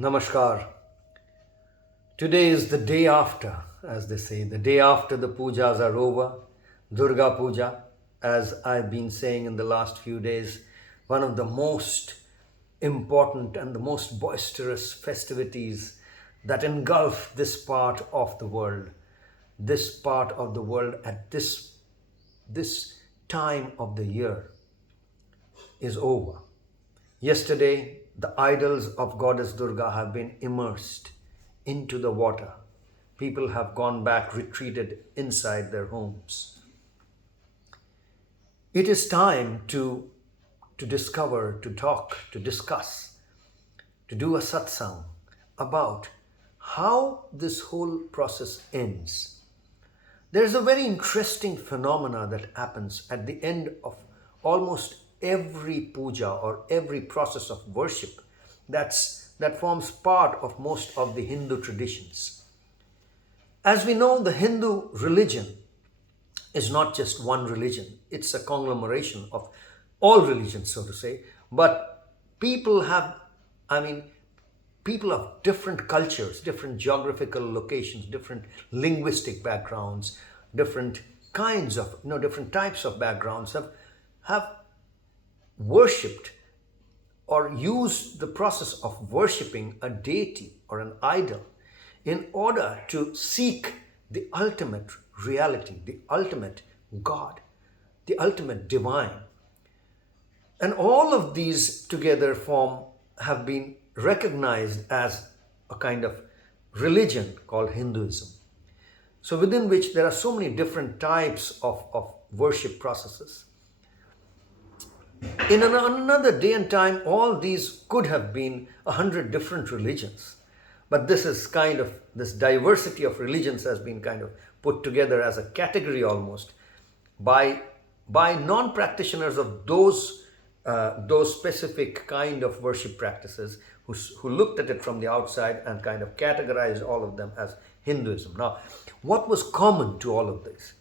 Namaskar. Today is the day after, as they say, the day after the pujas are over, Durga Puja, as I've been saying in the last few days, one of the most important and the most boisterous festivities that engulf this part of the world at this time of the year is over. Yesterday, the idols of Goddess Durga have been immersed into the water. People have gone back, retreated inside their homes. It is time to discover, to talk, to discuss, to do a satsang about how this whole process ends. There is a very interesting phenomena that happens at the end of almost every puja or every process of worship that forms part of most of the Hindu traditions. As we know, the Hindu religion is not just one religion, it's a conglomeration of all religions, so to say. But people have, people of different cultures, different geographical locations, different linguistic backgrounds, different kinds of, different types of backgrounds have worshipped or used the process of worshipping a deity or an idol in order to seek the ultimate reality, the ultimate God, the ultimate divine. And all of these together have been recognized as a kind of religion called Hinduism. So within which there are so many different types of worship processes. In another day and time, all these could have been 100 different religions. But this diversity of religions has been kind of put together as a category almost by non-practitioners of those specific kind of worship practices who looked at it from the outside and kind of categorized all of them as Hinduism. Now, what was common to all of this?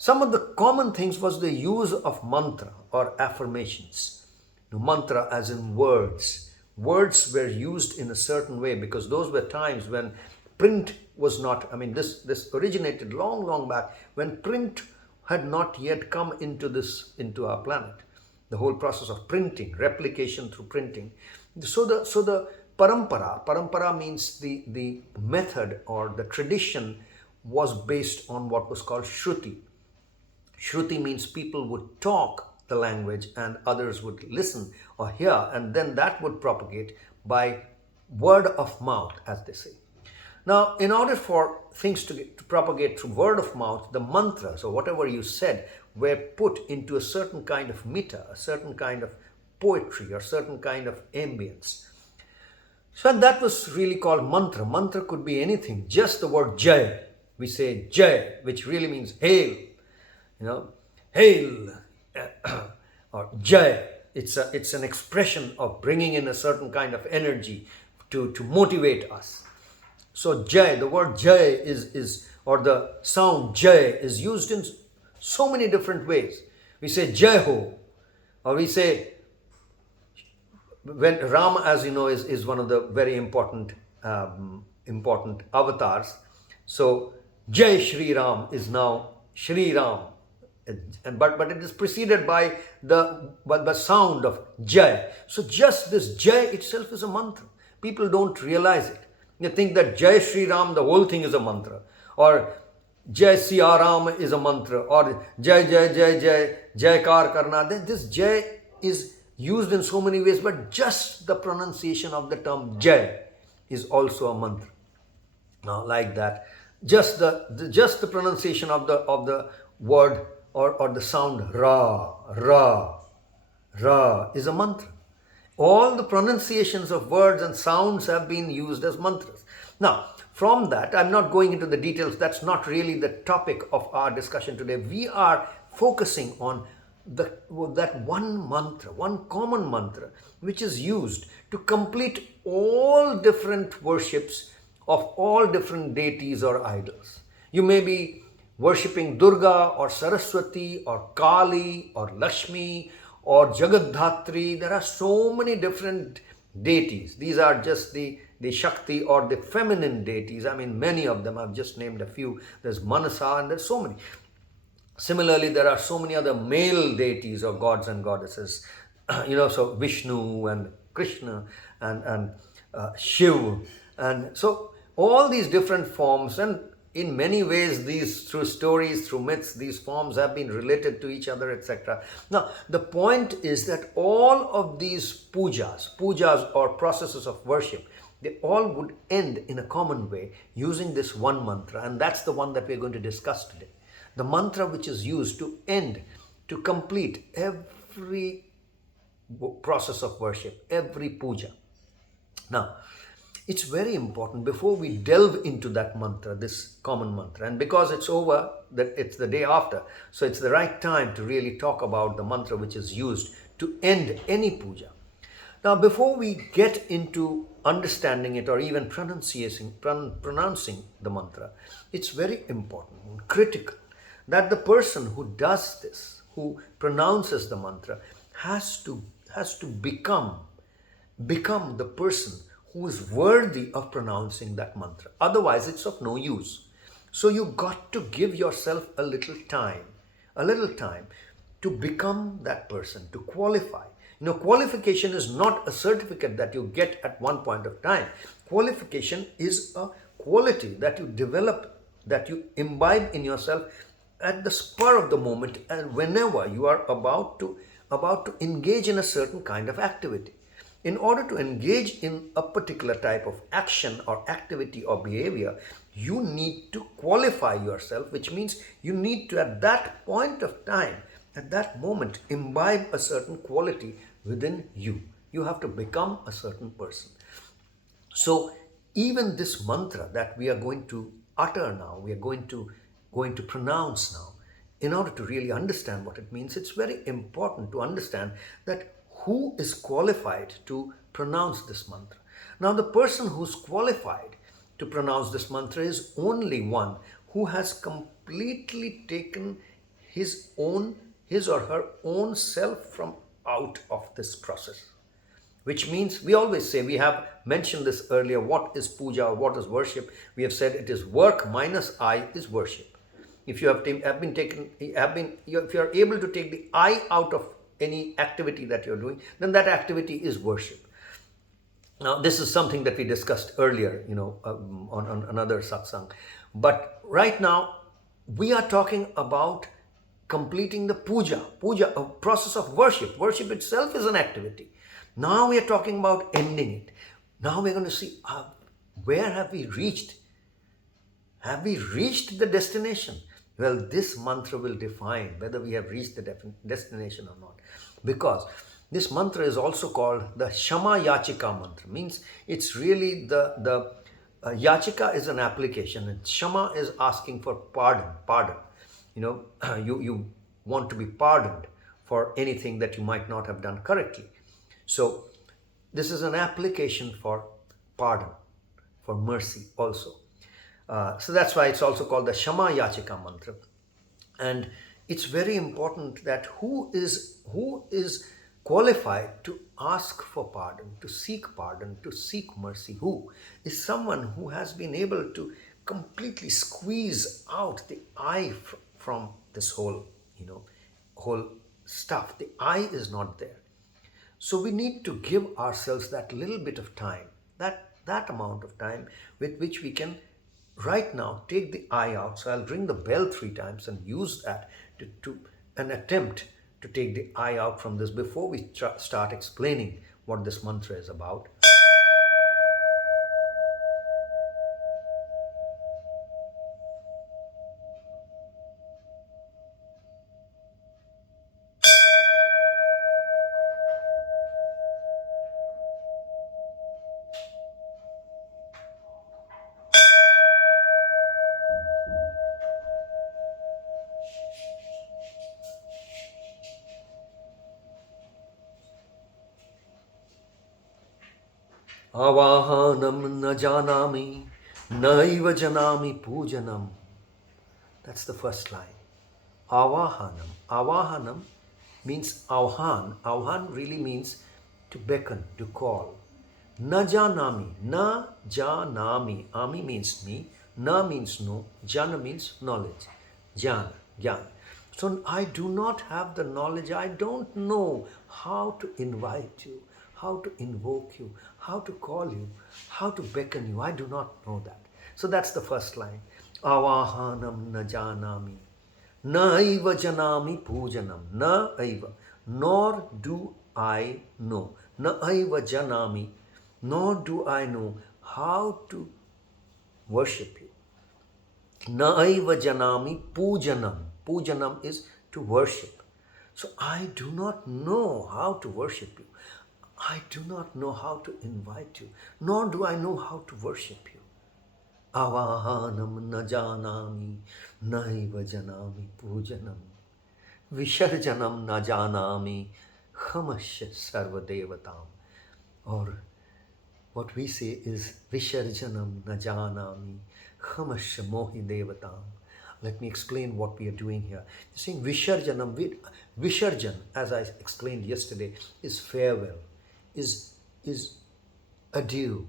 Some of the common things was the use of mantra or affirmations. Mantra as in words. Words were used in a certain way because those were times when print was not, this originated long back when print had not yet come into our planet. The whole process of printing, replication through printing. So the parampara means the method or the tradition was based on what was called Shruti. Shruti means people would talk the language and others would listen or hear, and then that would propagate by word of mouth, as they say. Now, in order for things to propagate through word of mouth, the mantras or whatever you said were put into a certain kind of meter, a certain kind of poetry or certain kind of ambience. So that was really called mantra. Mantra could be anything, just the word Jai. We say Jai, which really means hail. Hail or Jai. It's an expression of bringing in a certain kind of energy to motivate us. So Jai, the word Jai or the sound Jai is used in so many different ways. We say Jai Ho, or we say, when Rama, as you know, is one of the very important avatars. So Jai Shri Ram is now Shri Ram. But it is preceded by the sound of Jai. So just this Jai itself is a mantra. People don't realize it. They think that Jai Shri Ram, the whole thing is a mantra. Or Jai Siya Ram is a mantra. Or Jai Jai Jai Jai Jaikar Karna. This Jai is used in so many ways, but just the pronunciation of the term Jai is also a mantra. Now, like that, just the pronunciation of the word or the sound Ra is a mantra. All the pronunciations of words and sounds have been used as mantras. Now, from that, I'm not going into the details. That's not really the topic of our discussion today. We are focusing on that one mantra, one common mantra, which is used to complete all different worships of all different deities or idols. You may be worshipping Durga or Saraswati or Kali or Lakshmi or Jagadhatri. There are so many different deities. These are just the Shakti or the feminine deities. I mean, many of them. I've just named a few. There's Manasa, and there's so many. Similarly, there are so many other male deities or gods and goddesses. So Vishnu and Krishna and Shiv. And so all these different forms, and in many ways, these through stories, through myths, these forms have been related to each other, etc. Now, the point is that all of these pujas or processes of worship, they all would end in a common way using this one mantra, and that's the one that we're going to discuss today. The mantra which is used to end, to complete every process of worship, every puja. Now, it's very important before we delve into that mantra, this common mantra, and because it's over, that it's the day after, so it's the right time to really talk about the mantra which is used to end any puja. Now, before we get into understanding it or even pronouncing the mantra, it's very important and critical that the person who does this, who pronounces the mantra, has to become the person who is worthy of pronouncing that mantra. Otherwise, it's of no use. So you got to give yourself a little time to become that person, to qualify. Qualification is not a certificate that you get at one point of time. Qualification is a quality that you develop, that you imbibe in yourself at the spur of the moment, and whenever you are about to engage in a certain kind of activity. In order to engage in a particular type of action or activity or behavior, you need to qualify yourself, which means you need to, at that point of time, at that moment, imbibe a certain quality within you. You have to become a certain person. So even this mantra that we are going to utter now, we are going to pronounce now, in order to really understand what it means, it's very important to understand that who is qualified to pronounce this mantra. Now, the person who's qualified to pronounce this mantra is only one who has completely taken his or her own self from out of this process. Which means, we always say, we have mentioned this earlier, what is puja or what is worship? We have said it is work minus I is worship. If you if you are able to take the I out of any activity that you're doing, then that activity is worship. Now, this is something that we discussed earlier, on another satsang. But right now, we are talking about completing the puja, a process of worship. Worship itself is an activity. Now we are talking about ending it. Now we're going to see, where have we reached? Have we reached the destination? Well, this mantra will define whether we have reached the destination or not. Because this mantra is also called the Shama Yachika mantra. Means it's really the Yachika is an application, and Shama is asking for pardon. You want to be pardoned for anything that you might not have done correctly. So this is an application for pardon, for mercy also. So that's why it's also called the Shama Yachika mantra. And it's very important that who is qualified to ask for pardon, to seek mercy. Who is someone who has been able to completely squeeze out the I from this whole stuff. The I is not there. So we need to give ourselves that little bit of time, that amount of time with which we can right now take the I out. So I'll ring the bell 3 times and use that to an attempt to take the I out from this before we start explaining what this mantra is about. Avahanam na janami, naiva janami pujanam. That's the first line. Avahanam. Avahanam means avhan. Avhan really means to beckon, to call. Na janami. Na janami. Ami means me. Na means no. Jana means knowledge. Jana. Jnana. So I do not have the knowledge. I don't know how to invite you, how to invoke you, how to call you, how to beckon you. I do not know that. So that's the first line. Avahanam na janami. Na aiva janami pujanam. Na aiva. Nor do I know. Na aiva janami. Nor do I know how to worship you. Naiva janami pujanam. Pujanam is to worship. So I do not know how to worship you. I do not know how to invite you. Nor do I know how to worship you. Avahanam na janami. Naiva janami pujanam. Visharjanam na janami. Hamasya sarva devatam. Or what we say is Visharjanam na janami, Hamasya mohi devatam. Let me explain what we are doing here. Saying Visharjanam, Visharjan, as I explained yesterday, is farewell, is adieu,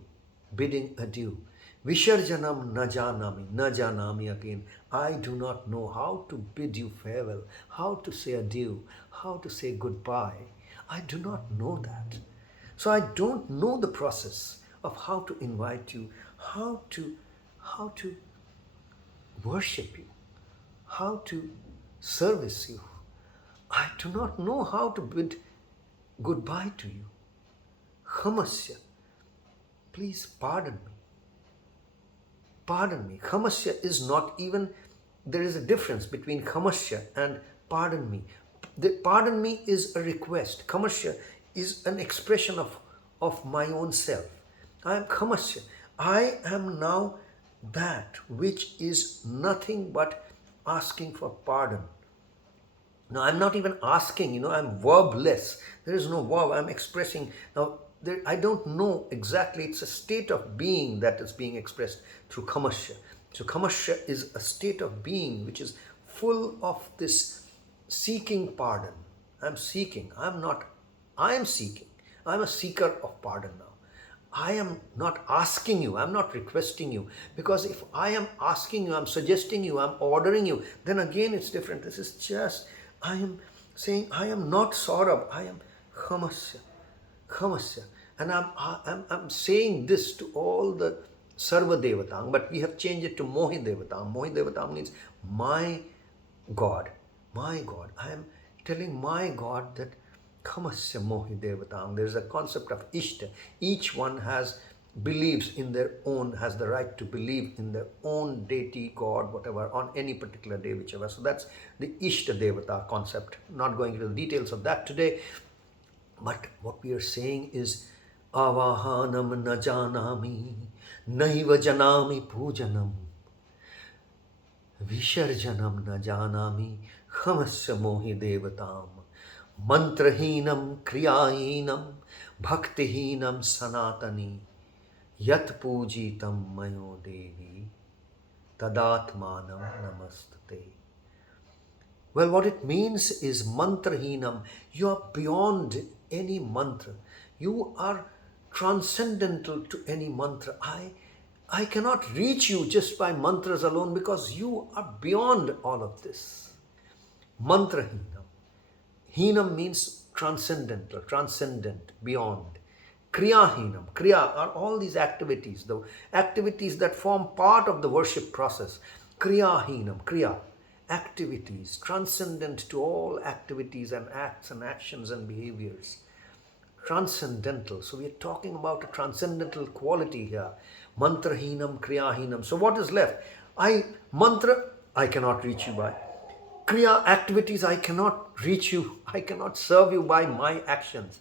bidding adieu. Visharjanam na janami again. I do not know how to bid you farewell, how to say adieu, how to say goodbye. I do not know that. So I don't know the process of how to invite you, how to worship you, how to service you. I do not know how to bid goodbye to you. Hamasya, please pardon me. Pardon me. Hamasya is not even, there is a difference between Hamasya and pardon me. The pardon me is a request. Hamasya is an expression of my own self. I am Hamasya. I am now that which is nothing but asking for pardon. Now, I'm not even asking, I'm verbless. There is no verb. I'm expressing. Now, I don't know exactly. It's a state of being that is being expressed through Kamasya. So, Kamasya is a state of being which is full of this seeking pardon. I'm seeking. I am seeking. I'm a seeker of pardon now. I am not asking you, I'm not requesting you. Because if I am asking you, I'm suggesting you, I'm ordering you, then again it's different. This is just, I am saying, I am not Saurabh, I am Hamasya. Hamasya. And I'm saying this to all the Sarva Devatang, but we have changed it to Mohi Devatang. Mohi Devatang means my God. My God. I am telling my God that Kamasya mohi devatam. There is a concept of Ishta. Each one believes in their own, has the right to believe in their own deity, God, whatever, on any particular day, whichever. So that's the Ishta Devata concept. Not going into the details of that today. But what we are saying is Avahanam na janami, naiva janami pujanam. Visharjanam na janami, hamasya mohi devatam. Mantrahinam kriyahinam bhaktihinam sanatani yat pujitam mayo devi tadatmanam namastate. Well, what it means is mantrahinam. You are beyond any mantra. You are transcendental to any mantra. I cannot reach you just by mantras alone because you are beyond all of this. Mantrahinam. Hinam means transcendental, transcendent, beyond. Kriyahinam. Kriya are all these activities, the activities that form part of the worship process. Kriyahinam, kriya, activities, transcendent to all activities and acts and actions and behaviors. Transcendental. So we are talking about a transcendental quality here. Mantrahinam, kriyahinam. So what is left? Mantra, I cannot reach you by. Kriya, activities, I cannot reach you. I cannot serve you by my actions.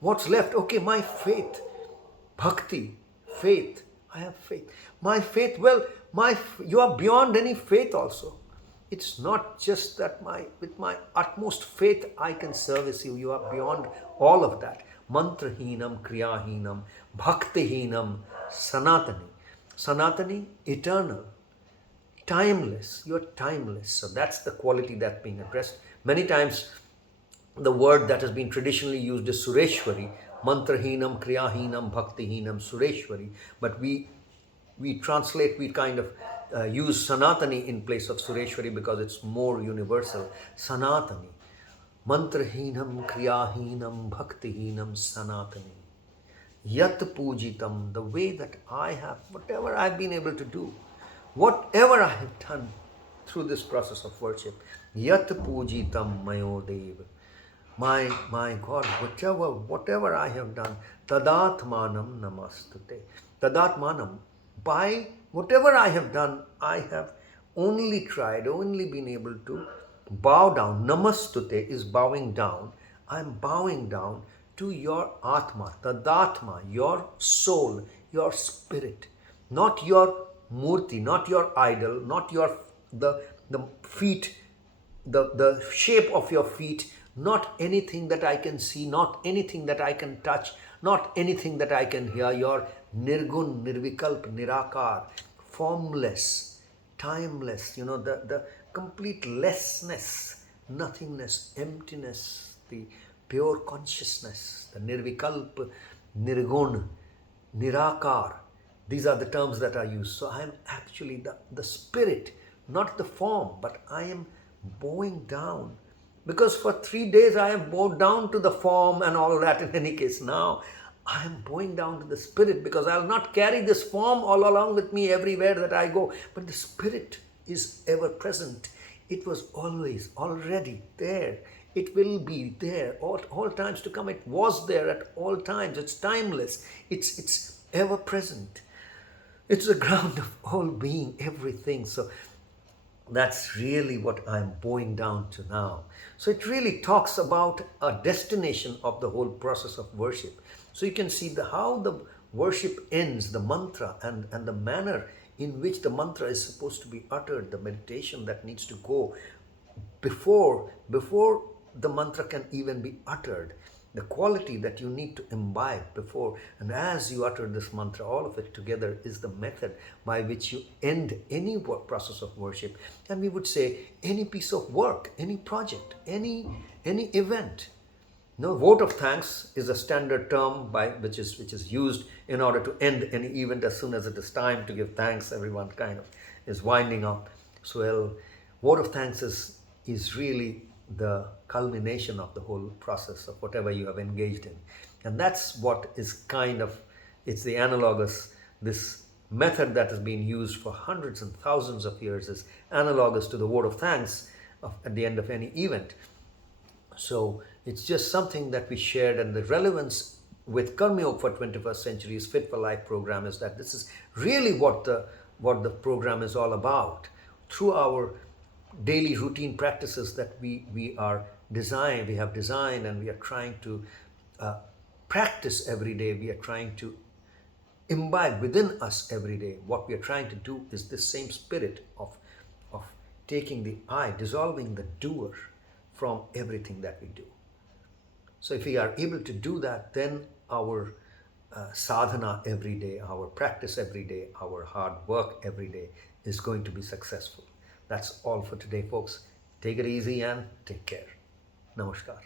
What's left? Okay, my faith. Bhakti, faith. I have faith. My faith, well, you are beyond any faith also. It's not just that with my utmost faith I can service you. You are beyond all of that. Mantrahinam, kriyahinam, bhaktihinam, sanatani. Sanatani, eternal. Timeless. You're timeless. So that's the quality that's being addressed. Many times the word that has been traditionally used is Sureshwari, mantrahinam, kriyahinam, bhaktihinam, sureshwari. But we translate, we kind of use Sanatani in place of Sureshwari because it's more universal. Sanatani. Mantrahinam, kriyahinam, bhaktihinam, Sanatani. Yat pujitam, the way that I have, whatever I've been able to do, whatever I have done through this process of worship, yat pujitam mayo dev. My God, whatever I have done, tadatmanam namastute. Tadatmanam, by whatever I have done, I have only tried, only been able to bow down. Namastute is bowing down. I'm bowing down to your Atma, Tadatma, your soul, your spirit, not your murti, not your idol, not your the feet, the shape of your feet, not anything that I can see, not anything that I can touch, not anything that I can hear. Your nirgun, nirvikalp, nirakar, formless, timeless, the complete lessness, nothingness, emptiness, the pure consciousness, the nirvikalp, nirgun, nirakar. These are the terms that are used. So I am actually the spirit, not the form, but I am bowing down. Because for 3 days I have bowed down to the form and all that in any case. Now I am bowing down to the spirit because I'll not carry this form all along with me everywhere that I go. But the spirit is ever present. It was always already there. It will be there at all times to come. It was there at all times. It's timeless. It's ever present. It's the ground of all being, everything. So that's really what I'm bowing down to now. So it really talks about a destination of the whole process of worship. So you can see how the worship ends, the mantra, and the manner in which the mantra is supposed to be uttered, the meditation that needs to go before the mantra can even be uttered, the quality that you need to imbibe before and as you utter this mantra. All of it together is the method by which you end any process of worship, and we would say any piece of work, any project, any event. No, vote of thanks is a standard term which is used in order to end any event. As soon as it is time to give thanks, everyone kind of is winding up. So, well, vote of thanks is really the culmination of the whole process of whatever you have engaged in. And that's what is it's the analogous, this method that has been used for hundreds and thousands of years is analogous to the vote of thanks at the end of any event. So it's just something that we shared, and the relevance with Karma Yoga for 21st Century's Fit for Life program is that this is really what the program is all about. Through our daily routine practices that we have designed and we are trying to practice every day, we are trying to imbibe within us every day. What we are trying to do is this same spirit of taking the I, dissolving the doer from everything that we do. So if we are able to do that, then our sadhana every day, our practice every day, our hard work every day is going to be successful. That's all for today, folks. Take it easy and take care. Namaskar.